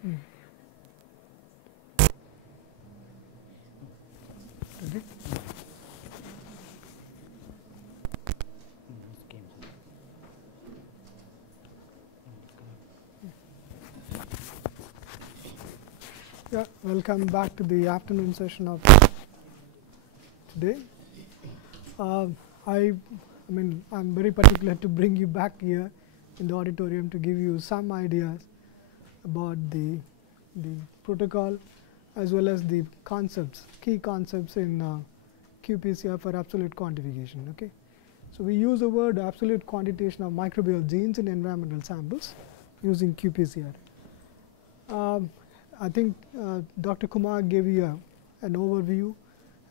Okay. Yeah, welcome back to the afternoon session of today. I'm very particular to bring you back here in the auditorium to give you some ideas about the protocol as well as the concepts, key concepts in qPCR for absolute quantification. Okay, so we use the word absolute quantitation of microbial genes in environmental samples using qPCR. I think Dr. Kumar gave you an overview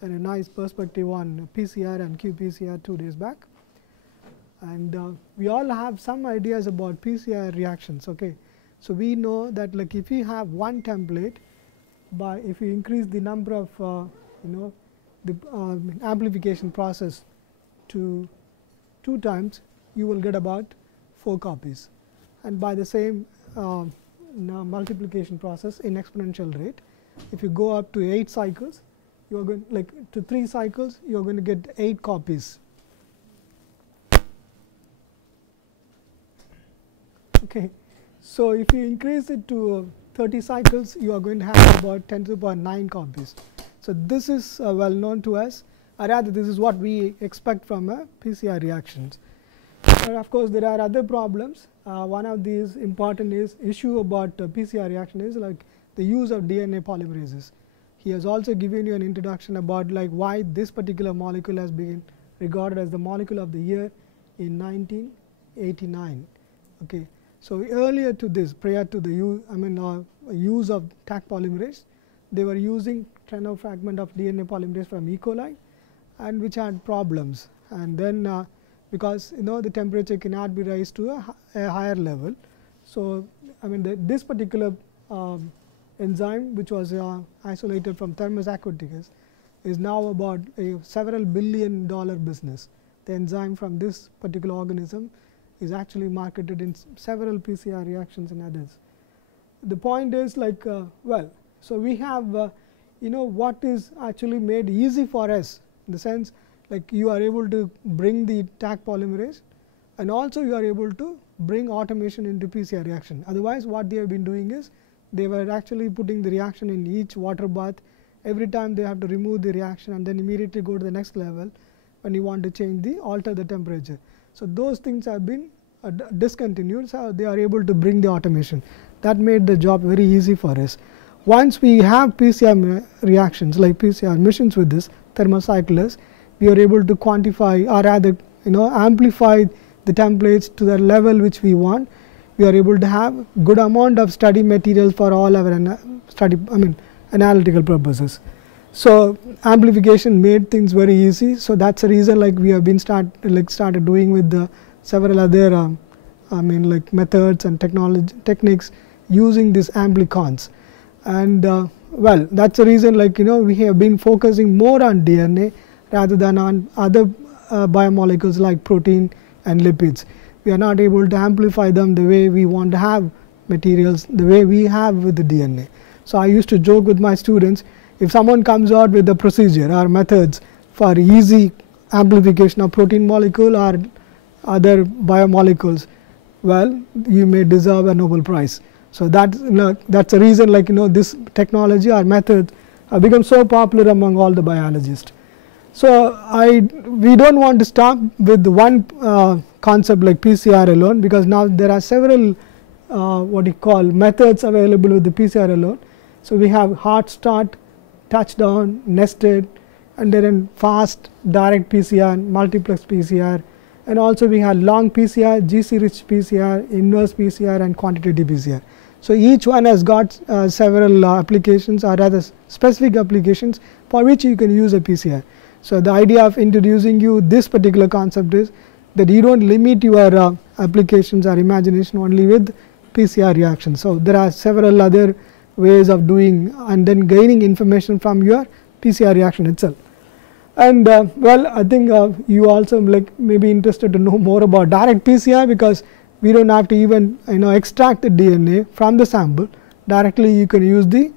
and a nice perspective on PCR and qPCR 2 days back. And we all have some ideas about PCR reactions. Okay, so we know that like if you have one template, if you increase the number of the amplification process to 2 times, you will get about 4 copies. And by the same multiplication process in exponential rate, if you go up to 8 cycles, you are going to 3 cycles, you are going to get 8 copies. Okay, so if you increase it to 30 cycles, you are going to have about 10 to the power 9 copies. So this is well known to us, or rather this is what we expect from a PCR reactions. But of course, there are other problems. One of these important issue about PCR reaction is like the use of DNA polymerases. He has also given you an introduction about like why this particular molecule has been regarded as the molecule of the year in 1989. Okay, so earlier to this, prior to the use of Taq polymerase, they were using fragment of DNA polymerase from E. coli, and which had problems. And then because the temperature cannot be raised to a higher level. So, this particular enzyme, which was isolated from Thermus aquaticus, is now about a several $billion business. The enzyme from this particular organism is actually marketed in several PCR reactions and others. The point is like so we have what is actually made easy for us, in the sense like you are able to bring the Taq polymerase, and also you are able to bring automation into PCR reaction. Otherwise, what they have been doing is they were actually putting the reaction in each water bath. Every time they have to remove the reaction and then immediately go to the next level when you want to alter the temperature. So those things have been discontinued. So they are able to bring the automation. That made the job very easy for us. Once we have PCR reactions like PCR missions with this thermocyclers, we are able to quantify, or rather amplify the templates to the level which we want. We are able to have good amount of study materials for all our analytical purposes. So amplification made things very easy. So that's the reason like we have been started doing with the several other methods and techniques using these amplicons. And well, that's the reason we have been focusing more on DNA rather than on other biomolecules like protein and lipids. We are not able to amplify them the way we want to have materials, the way we have with the DNA. So I used to joke with my students, if someone comes out with a procedure or methods for easy amplification of protein molecule or other biomolecules, well, you may deserve a Nobel Prize. So that's the reason this technology or method have become so popular among all the biologists. So we don't want to stop with one concept like PCR alone, because now there are several methods available with the PCR alone. So we have hot start, touchdown, nested, and then fast, direct PCR, multiplex PCR, and also we have long PCR, GC rich PCR, inverse PCR, and quantitative PCR. So each one has got several applications, or rather specific applications for which you can use a PCR. So the idea of introducing you this particular concept is that you don't limit your applications or imagination only with PCR reactions. So there are several other ways of doing and then gaining information from your PCR reaction itself. And well, I think you also may be interested to know more about direct PCR, because we don't have to even extract the DNA from the sample. directly you can use the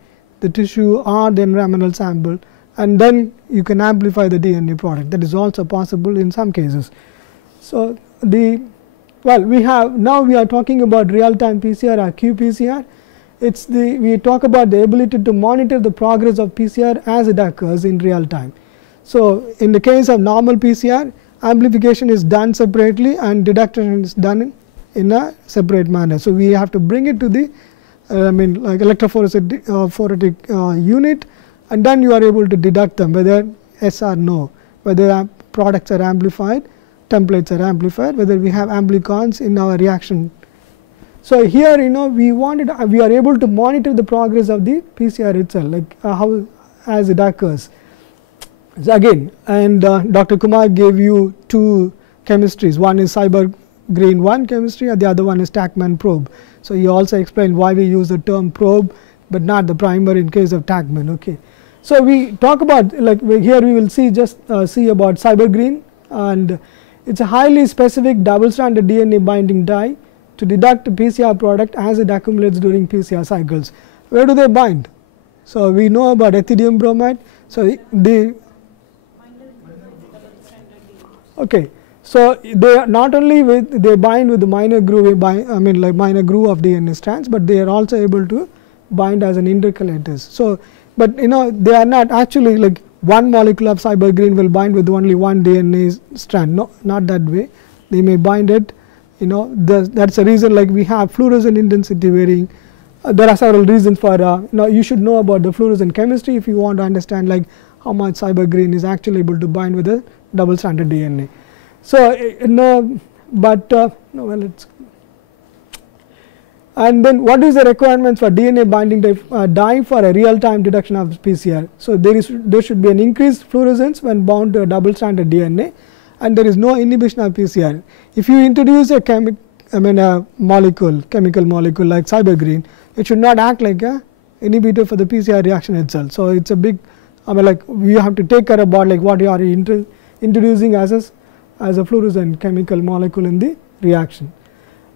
tissue or the environmental sample, and then you can amplify the DNA product. That is also possible in some cases. So, we are talking about real time PCR or qPCR. We talk about the ability to monitor the progress of PCR as it occurs in real time. So, in the case of normal PCR, amplification is done separately and detection is done in a separate manner. So, we have to bring it to the like electrophoretic unit, and then you are able to deduct them whether yes or no, whether products are amplified, templates are amplified, whether we have amplicons in our reaction. So, here we are able to monitor the progress of the PCR itself, like how as it occurs. So, again, and Dr. Kumar gave you two chemistries, one is CyberGreen 1 chemistry and the other one is TaqMan probe. So, he also explained why we use the term probe, but not the primer in case of TaqMan. Okay. So, we talk about like here we will see see about CyberGreen, and it is a highly specific double stranded DNA binding dye to deduct PCR product as it accumulates during PCR cycles. Where do they bind? So, we know about ethidium bromide. So, okay. So, they are not only they bind with the minor groove, like minor groove of DNA strands, but they are also able to bind as an intercalators. So, but they are not actually like one molecule of CyberGreen will bind with only one DNA strand. No, not that way. They may bind it. That's a reason like we have fluorescent intensity varying. There are several reasons for you should know about the fluorescent chemistry if you want to understand like how much CyberGreen is actually able to bind with a double stranded DNA. So, well, it's and then what is the requirements for DNA binding dye for a real time detection of PCR. So, there should be an increased fluorescence when bound to a double stranded DNA, and there is no inhibition of PCR. If you introduce a chemical molecule like CyberGreen, it should not act like a inhibitor for the PCR reaction itself. So, it's a big like you have to take care about like what you are introducing as a fluorescent chemical molecule in the reaction.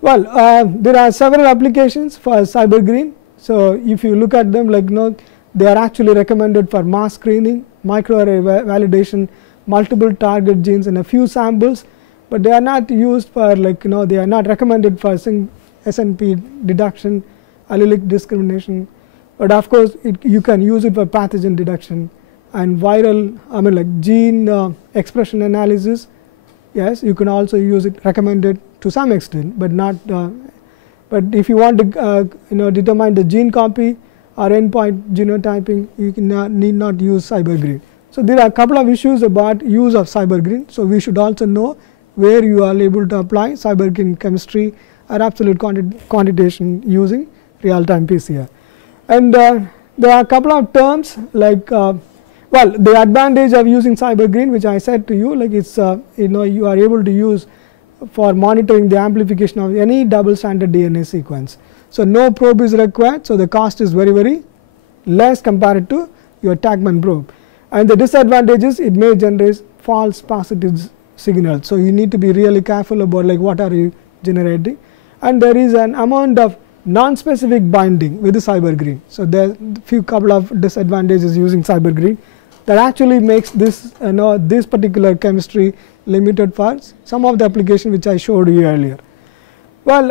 Well, there are several applications for CyberGreen. So, if you look at them like they are actually recommended for mass screening, microarray validation, multiple target genes in a few samples, but they are not used for like they are not recommended for SNP deduction, allelic discrimination, but of course, you can use it for pathogen detection and viral like gene expression analysis. Yes, you can also use it, recommended to some extent, but not but if you want to determine the gene copy or endpoint genotyping, you need not use CyberGreen. So, there are a couple of issues about use of CyberGreen. So, we should also know where you are able to apply CyberGreen chemistry or absolute quantitation using real time PCR. And there are a couple of terms like well, the advantage of using CyberGreen, which I said to you, like it's you are able to use for monitoring the amplification of any double stranded DNA sequence. So, no probe is required. So, the cost is very less compared to your TaqMan probe, and the disadvantage is it may generate false positive signals. So, you need to be really careful about like what are you generating, and there is an amount of non-specific binding with the CyberGreen. So, there are few couple of disadvantages using CyberGreen that actually makes this this particular chemistry limited for some of the application which I showed you earlier. Well,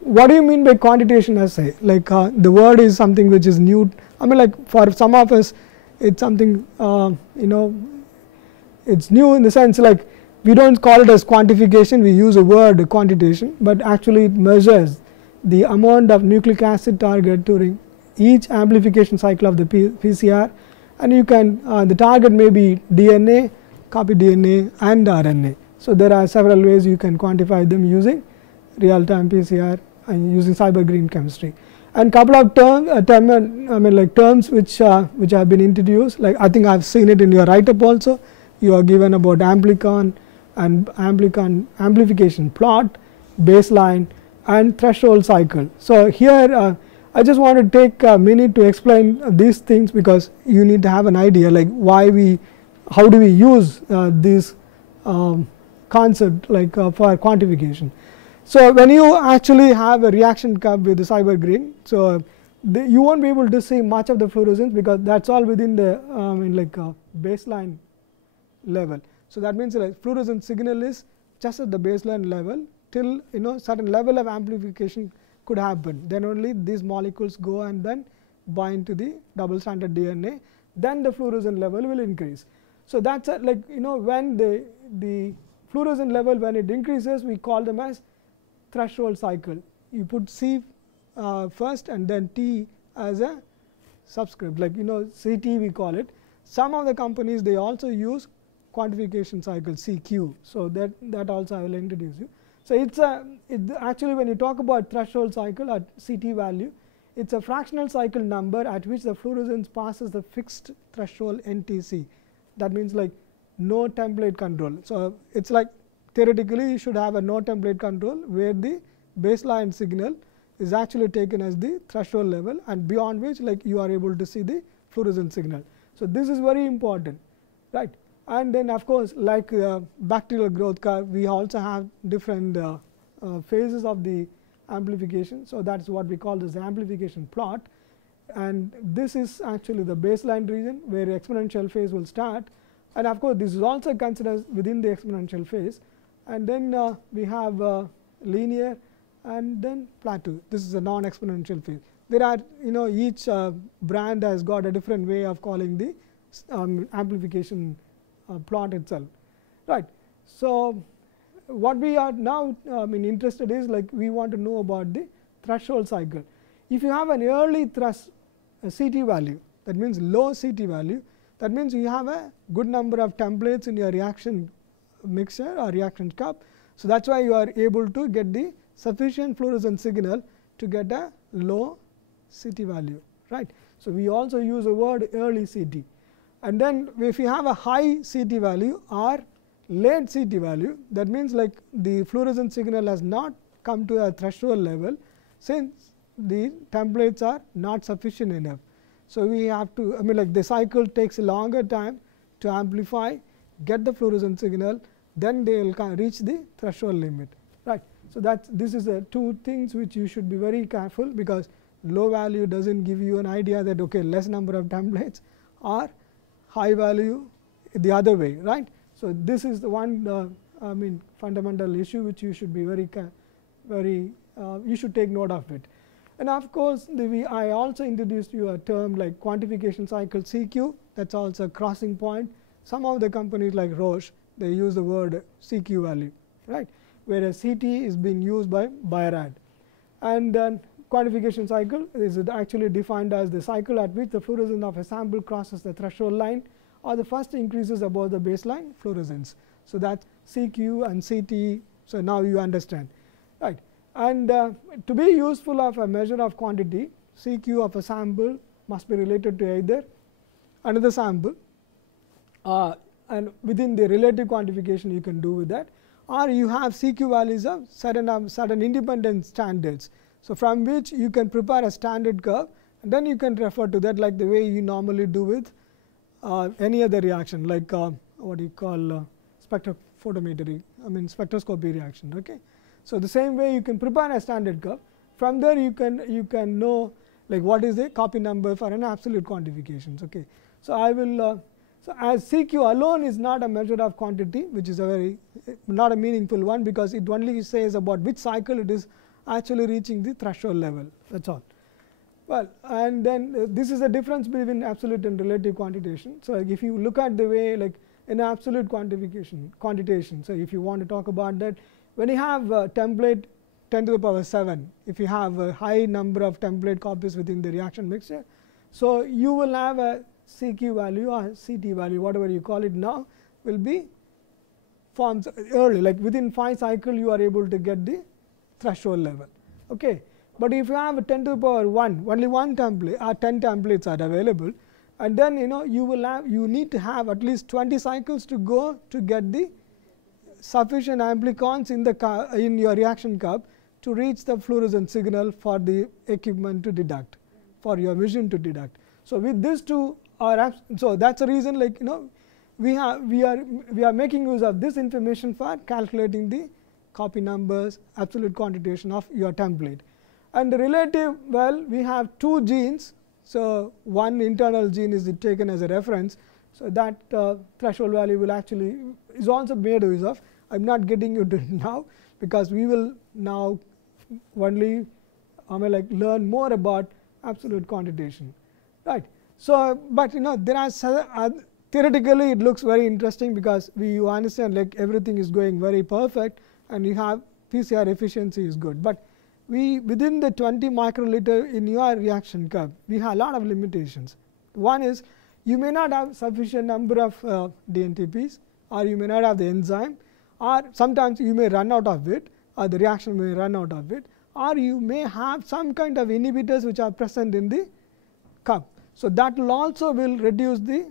what do you mean by quantitation assay? Like the word is something which is new. Like for some of us, it's something it's new in the sense like we don't call it as quantification. We use a word quantitation, but actually it measures the amount of nucleic acid target during each amplification cycle of the PCR, and you can the target may be DNA, copy DNA, and RNA. So, there are several ways you can quantify them using real time PCR and using CyberGreen chemistry. And couple of terms which have been introduced, like I think I have seen it in your write up also. You are given about amplicon and amplification plot, baseline, and threshold cycle. So, here I just want to take a minute to explain these things, because you need to have an idea like how do we use this concept like for quantification. So, when you actually have a reaction curve with the CyberGreen, so you won't be able to see much of the fluorescence because that's all within the baseline level. So that means like fluorescence signal is just at the baseline level till certain level of amplification could happen. Then only these molecules go and then bind to the double stranded DNA. Then the fluorescence level will increase. So that's when the fluorescence level, when it increases, we call them as threshold cycle. You put C first and then T as a subscript, like CT we call it. Some of the companies, they also use quantification cycle CQ. So that also I will introduce you. So actually when you talk about threshold cycle at CT value, it's a fractional cycle number at which the fluorescence passes the fixed threshold NTC. That means like no template control. So it's like theoretically you should have a no template control where the baseline signal is actually taken as the threshold level, and beyond which like you are able to see the fluorescence signal. So this is very important, right? And then of course, like bacterial growth curve, we also have different phases of the amplification. So that's what we call this amplification plot, and this is actually the baseline region where the exponential phase will start, and of course this is also considered within the exponential phase. And then we have linear and then plateau. This is a non-exponential phase. There are each brand has got a different way of calling the amplification plot itself, right? So what we are now interested is like we want to know about the threshold cycle. If you have an early CT value, that means low CT value, that means you have a good number of templates in your reaction mixture or reaction cup. So that's why you are able to get the sufficient fluorescence signal to get a low CT value, right? So we also use the word early CT. And then if you have a high CT value or late CT value, that means like the fluorescence signal has not come to a threshold level since the templates are not sufficient enough. So we have to, like the cycle takes a longer time to amplify, get the fluorescence signal, then they will reach the threshold limit, right? So this is the two things which you should be very careful, because low value doesn't give you an idea that okay, less number of templates, or high value the other way, right? So this is the one fundamental issue which you should be you should take note of it. And of course, I also introduced you a term like quantification cycle CQ. That's also a crossing point. Some of the companies like Roche, they use the word CQ value, right? Whereas CT is being used by Bio-Rad. And then quantification cycle is actually defined as the cycle at which the fluorescence of a sample crosses the threshold line or the first increases above the baseline fluorescence. So that's CQ and CT. So now you understand, right? And to be useful of a measure of quantity, CQ of a sample must be related to either another sample, and within the relative quantification you can do with that, or you have CQ values of certain independent standards. So from which you can prepare a standard curve, and then you can refer to that like the way you normally do with any other reaction, like what you call spectrophotometry, spectroscopy reaction. Okay. So the same way you can prepare a standard curve. From there you can know like what is the copy number for an absolute quantifications. Okay. So I will so as CQ alone is not a measure of quantity, which is not a meaningful one, because it only says about which cycle it is actually reaching the threshold level. That's all. Well, and then this is the difference between absolute and relative quantitation. So if you look at the way like in absolute quantitation, so if you want to talk about that, when you have a template 10 to the power 7, if you have a high number of template copies within the reaction mixture, so you will have a CQ value or CT value, whatever you call it now, will be formed early, like within 5 cycles you are able to get the threshold level. Okay. But if you have a 10 to the power 1, only one template or 10 templates are available, and then you need to have at least 20 cycles to go to get the sufficient amplicons in your reaction cup to reach the fluorescence signal for the equipment to detect, for your vision to detect. So with these two so that's the reason, like we are making use of this information for calculating the copy numbers, absolute quantitation of your template. And the relative, well, we have 2 genes. So, one internal gene is taken as a reference. So, that threshold value will actually is also made use of. I am not getting into it now, because we will now only learn more about absolute quantitation, right. So, but there are theoretically it looks very interesting, because you understand like everything is going very perfect and you have PCR efficiency is good, but within the 20 microliter in your reaction curve, we have a lot of limitations. One is you may not have sufficient number of DNTPs, or you may not have the enzyme, or sometimes you may run out of it, or the reaction may run out of it, or you may have some kind of inhibitors which are present in the curve. So, that will also will reduce the,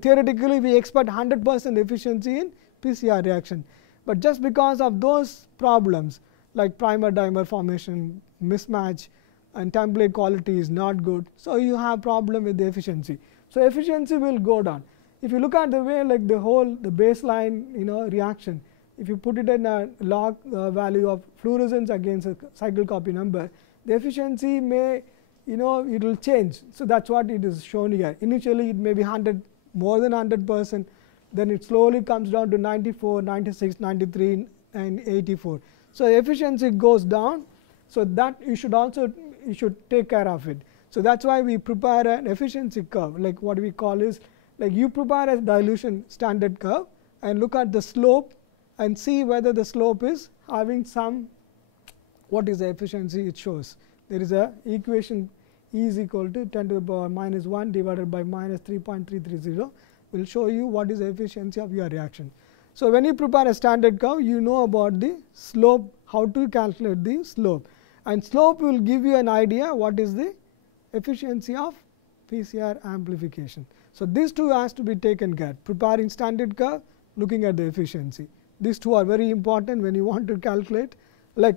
theoretically we expect 100% efficiency in PCR reaction, but just because of those problems like primer dimer formation, mismatch, and template quality is not good. So, you have problem with the efficiency. So, efficiency will go down. If you look at the way like the baseline reaction, if you put it in a log value of fluorescence against a cycle copy number, the efficiency may it will change. So, that is what it is shown here. Initially it may be 100, more than 100%, then it slowly comes down to 94, 96, 93 and 84. So, efficiency goes down. So, that you should take care of it. So, that is why we prepare an efficiency curve, like what we call is like you prepare a dilution standard curve and look at the slope and see whether the slope is having some, what is the efficiency it shows. There is a equation E is equal to 10 to the power minus 1 divided by minus 3.330 will show you what is the efficiency of your reaction. So, when you prepare a standard curve, you know about the slope, how to calculate the slope, and slope will give you an idea what is the efficiency of PCR amplification. So, these two has to be taken care, preparing standard curve, looking at the efficiency. These two are very important when you want to calculate, like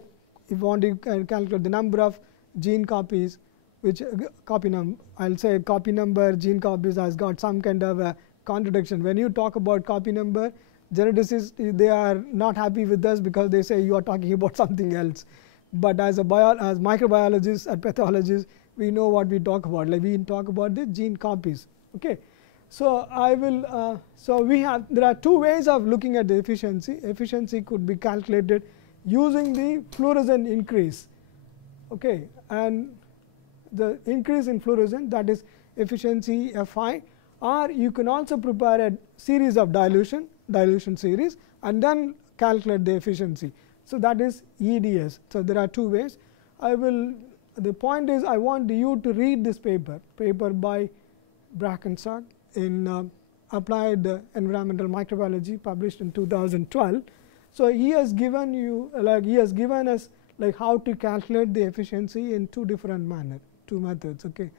if you want to calculate the number of gene copies, which copy number, I will say copy number gene copies has got some kind of a contradiction. When you talk about copy number, geneticists they are not happy with us, because they say you are talking about something else. But as microbiologists and pathologists, we know what we talk about, like we talk about the gene copies. Okay. So, I will there are 2 ways of looking at the efficiency. Efficiency could be calculated using the fluorescence increase, okay, and the increase in fluorescence, that is efficiency Fi, or you can also prepare a series of dilution series and then calculate the efficiency. So, that is EDS. So, there are 2 ways. The point is I want you to read this paper by Brackenstock in Applied Environmental Microbiology, published in 2012. So, he has given you us like how to calculate the efficiency in 2 different methods. Okay.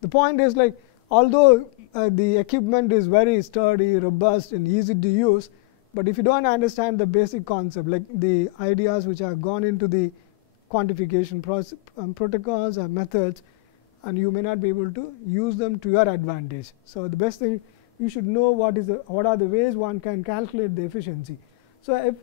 The point is like although the equipment is very sturdy, robust and easy to use, but if you do not understand the basic concept, like the ideas which have gone into the quantification protocols or methods, and you may not be able to use them to your advantage. So, the best thing you should know what are the ways one can calculate the efficiency. So, if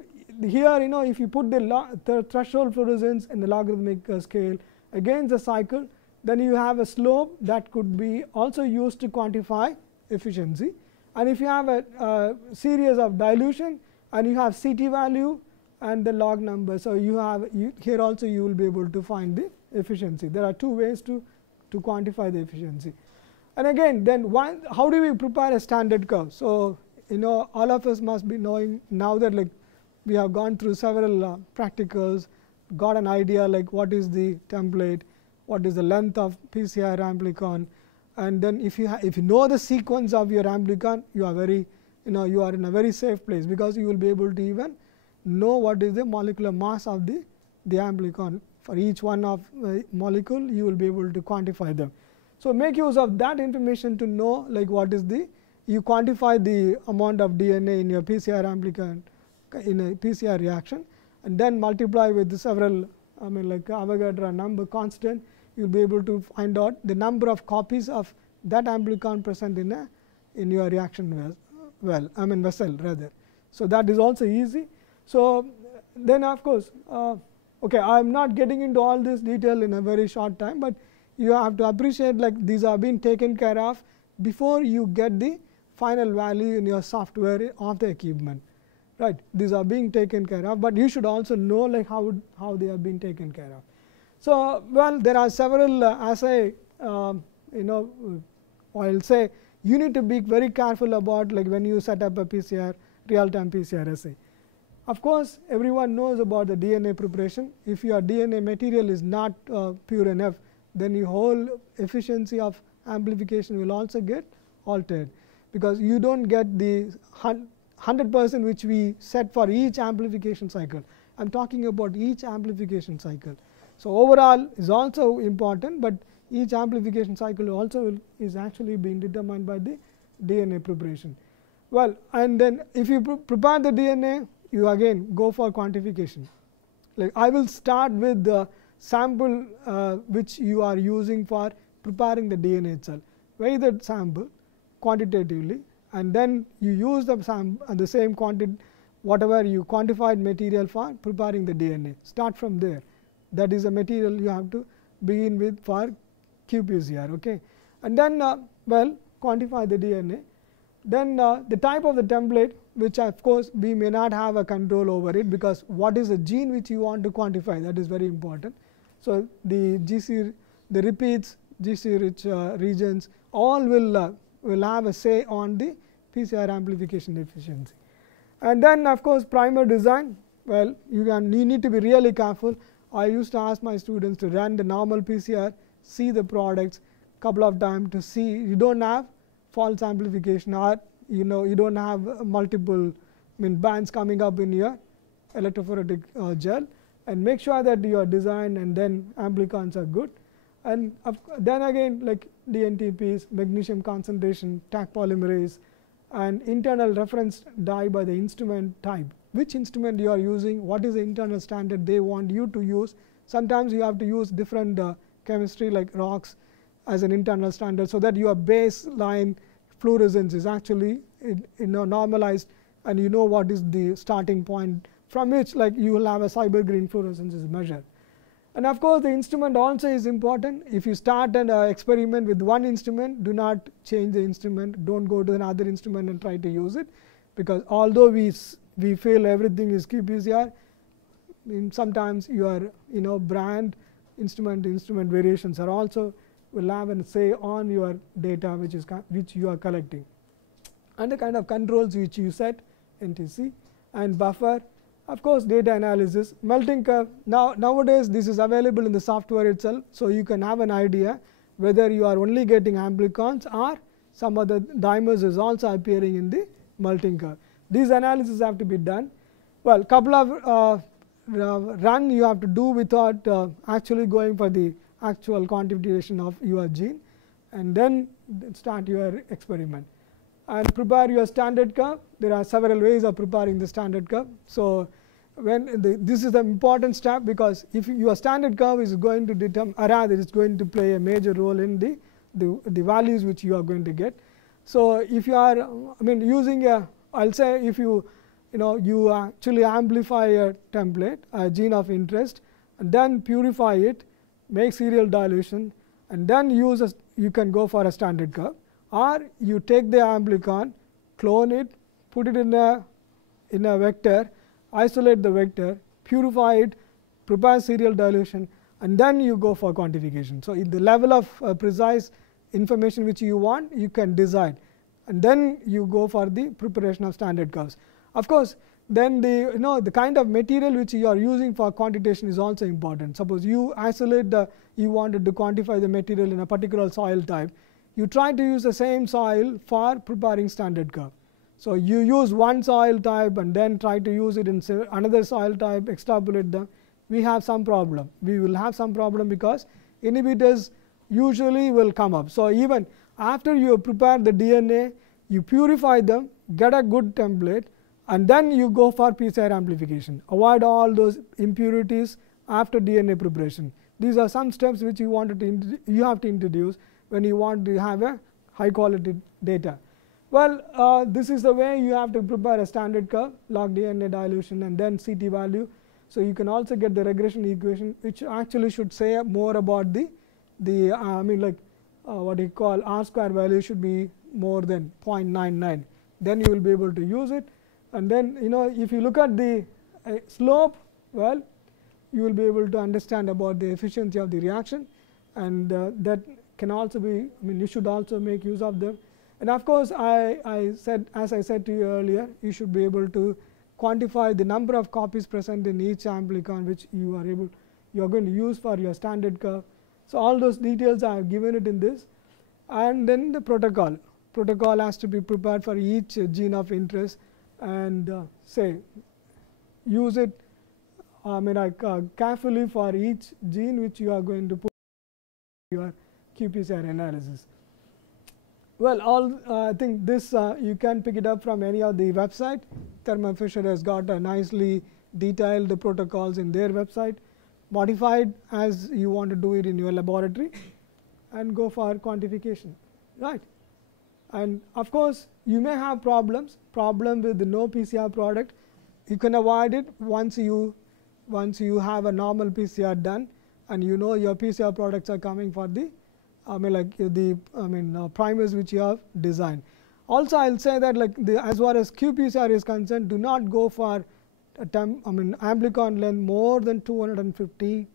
here if you put the threshold fluorescence in the logarithmic scale against the cycle, then you have a slope that could be also used to quantify efficiency. And if you have a series of dilution and you have CT value and the log number. So, here also you will be able to find the efficiency. There are 2 ways to quantify the efficiency. And again then how do we prepare a standard curve? So, all of us must be knowing now that like we have gone through several practicals, got an idea like what is the template, what is the length of PCR amplicon, and then if you know the sequence of your amplicon, you are very you are in a very safe place, because you will be able to even know what is the molecular mass of the amplicon. For each one of molecule you will be able to quantify them. So, make use of that information to know like what is you quantify the amount of DNA in your PCR amplicon in a PCR reaction, and then multiply with the several like Avogadro number constant, you will be able to find out the number of copies of that amplicon present in your reaction vessel rather. So, that is also easy. So, then of course, Okay, I am not getting into all this detail in a very short time, but you have to appreciate like these are being taken care of before you get the final value in your software of the equipment, right. These are being taken care of, but you should also know like how they are being taken care of. So, well, there are several assay, I'll say you need to be very careful about like when you set up a PCR, real time PCR assay. Of course, everyone knows about the DNA preparation. If your DNA material is not pure enough, then your whole efficiency of amplification will also get altered, because you do not get the 100% which we set for each amplification cycle. I am talking about each amplification cycle. So, overall is also important, but each amplification cycle also is actually being determined by the DNA preparation. Well, and then if you prepare the DNA, you again go for quantification. Like I will start with the sample which you are using for preparing the DNA itself. Weigh that sample quantitatively, and then you use the same quantity, whatever you quantified material for preparing the DNA. Start from there. That is the material you have to begin with for qPCR. Okay. And then well, quantify the DNA. Then the type of the template, which of course we may not have a control over it, because what is the gene which you want to quantify, that is very important. So, the GC, the repeats, GC rich regions, all will have a say on the PCR amplification efficiency. And then of course, primer design. Well, you need to be really careful. I used to ask my students to run the normal PCR, see the products couple of times to see you do not have false amplification, or you do not have multiple bands coming up in your electrophoretic gel, and make sure that your design and then amplicons are good. And then again like DNTPs, magnesium concentration, Taq polymerase, and internal reference dye by the instrument type. Which instrument you are using, what is the internal standard they want you to use. Sometimes you have to use different chemistry like rocks as an internal standard, so that your baseline fluorescence is actually normalized, and you know what is the starting point from which like you will have a cyber green fluorescence is measured. And of course, the instrument also is important. If you start an experiment with one instrument, do not change the instrument, do not go to another instrument and try to use it, because although we feel everything is qPCR, sometimes your brand instrument variations are also will have a say on your data which you are collecting, and the kind of controls which you set, NTC and buffer. Of course, data analysis, melting curve. Nowadays this is available in the software itself, so you can have an idea whether you are only getting amplicons or some other dimers is also appearing in the melting curve. These analyses have to be done. Well, couple of run you have to do without actually going for the actual quantification of your gene, and then start your experiment and prepare your standard curve. There are several ways of preparing the standard curve. So, when this is the important step, because if your standard curve is going to determine, or rather it is going to play a major role in the values which you are going to get. So, if you are using a, I will say if you actually amplify a template, a gene of interest, and then purify it, make serial dilution, and then you can go for a standard curve, or you take the amplicon, clone it, put it in a vector, isolate the vector, purify it, prepare serial dilution, and then you go for quantification. So, in the level of precise information which you want, you can decide, and then you go for the preparation of standard curves. Of course, then the kind of material which you are using for quantitation is also important. Suppose you isolate you wanted to quantify the material in a particular soil type, you try to use the same soil for preparing standard curve. So, you use one soil type and then try to use it in another soil type, extrapolate them, we have some problem. We will have some problem because inhibitors usually will come up. So, even after you prepare the DNA, you purify them, get a good template, and then you go for PCR amplification. Avoid all those impurities after DNA preparation. These are some steps which you have to introduce when you want to have a high quality data. Well, this is the way you have to prepare a standard curve, log DNA dilution, and then CT value. So you can also get the regression equation, which actually should say more about the I mean, like what you call R square value should be more than 0.99. Then you will be able to use it. And then, you know, if you look at the slope, well, you will be able to understand about the efficiency of the reaction, and that can also be, I mean, you should also make use of them. And of course, as I said to you earlier, you should be able to quantify the number of copies present in each amplicon, which you are going to use for your standard curve. So all those details I have given it in this. And then the protocol has to be prepared for each gene of interest, and say use it, I mean, carefully for each gene which you are going to put in your qPCR analysis. Well, I think this you can pick it up from any of the website. Thermo Fisher has got a nicely detailed the protocols in their website, modified as you want to do it in your laboratory, and go for quantification, right? And of course, you may have problem with the no PCR product. You can avoid it once you have a normal PCR done, and you know your PCR products are coming for the primers which you have designed. Also, I will say that like as far as qPCR is concerned, do not go for amplicon length more than 250.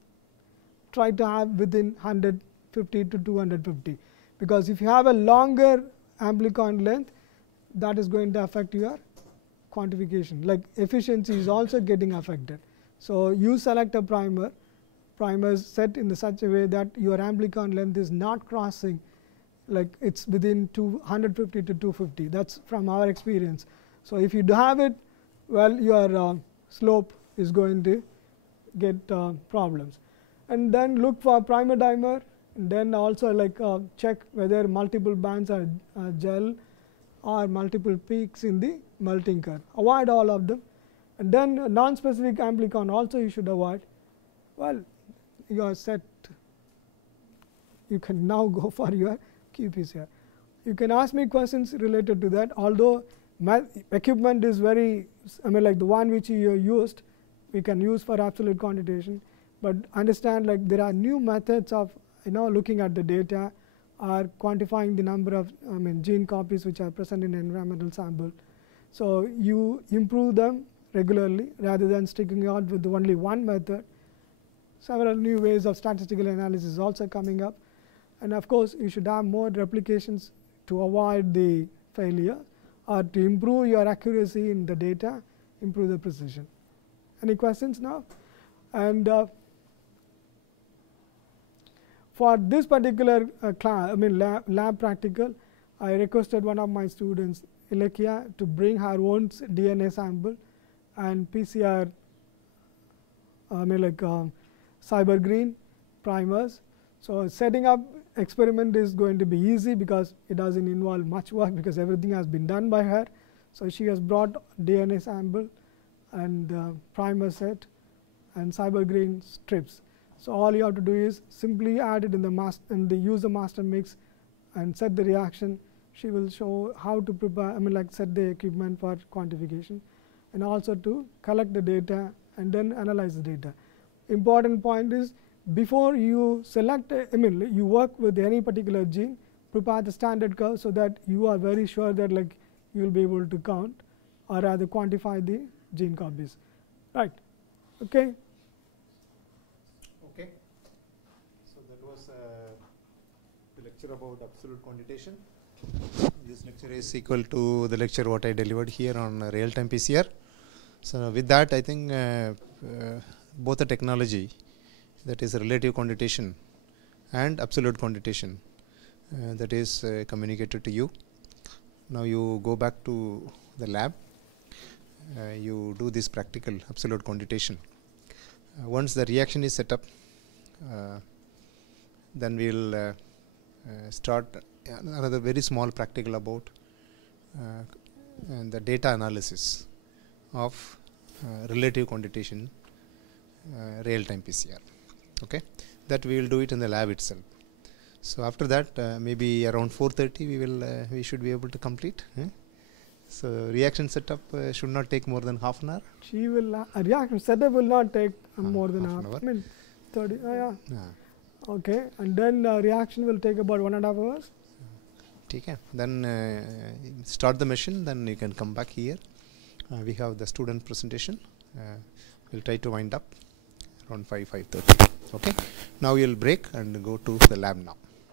Try to have within 150 to 250, because if you have a longer amplicon length, that is going to affect your quantification. Like efficiency is also getting affected. So you select a primers set in such a way that your amplicon length is not crossing, like it's within 150 to 250. That's from our experience. So if you do have it, well, your slope is going to get problems. And then look for primer dimer, and then also like check whether multiple bands are gel or multiple peaks in the melting curve. Avoid all of them. And then non-specific amplicon also you should avoid. Well, you are set. You can now go for your qPCR. You can ask me questions related to that. Although my equipment is very, like the one which you used, we can use for absolute quantitation. But understand, like there are new methods of looking at the data, or quantifying the number of gene copies which are present in an environmental sample. So you improve them regularly rather than sticking out with only one method. Several new ways of statistical analysis also coming up, and of course you should have more replications to avoid the failure, or to improve your accuracy in the data, improve the precision. Any questions now? And for this particular lab practical, I requested one of my students, Ilekia, to bring her own DNA sample and PCR, cyber green primers. So setting up experiment is going to be easy because it doesn't involve much work, because everything has been done by her. So she has brought DNA sample and primer set and cyber green strips. So all you have to do is simply add it in the master, and use the master mix and set the reaction. She will show how to prepare, set the equipment for quantification, and also to collect the data and then analyze the data. Important point is, before you select, you work with any particular gene, prepare the standard curve so that you are very sure that like you will be able to count, or rather quantify the gene copies, right? Okay. Okay. So that was the lecture about absolute quantitation. This lecture is equal to the lecture what I delivered here on real-time PCR. So with that, I think both the technology, that is relative quantitation and absolute quantitation, that is communicated to you. Now you go back to the lab, you do this practical absolute quantitation. Once the reaction is set up, then we will start another very small practical about and the data analysis of relative quantitation real-time PCR. Okay, that we will do it in the lab itself. So after that, maybe around 4:30 we should be able to complete. So reaction setup should not take more than half an hour. A reaction setup will not take more than half an half. hour. I mean, 30. Yeah. Yeah. Okay, and then reaction will take about 1.5 hours. Okay. Then start the machine. Then you can come back here. We have the student presentation. We'll try to wind up around 5:30. Okay. Now you'll break and go to the lab now.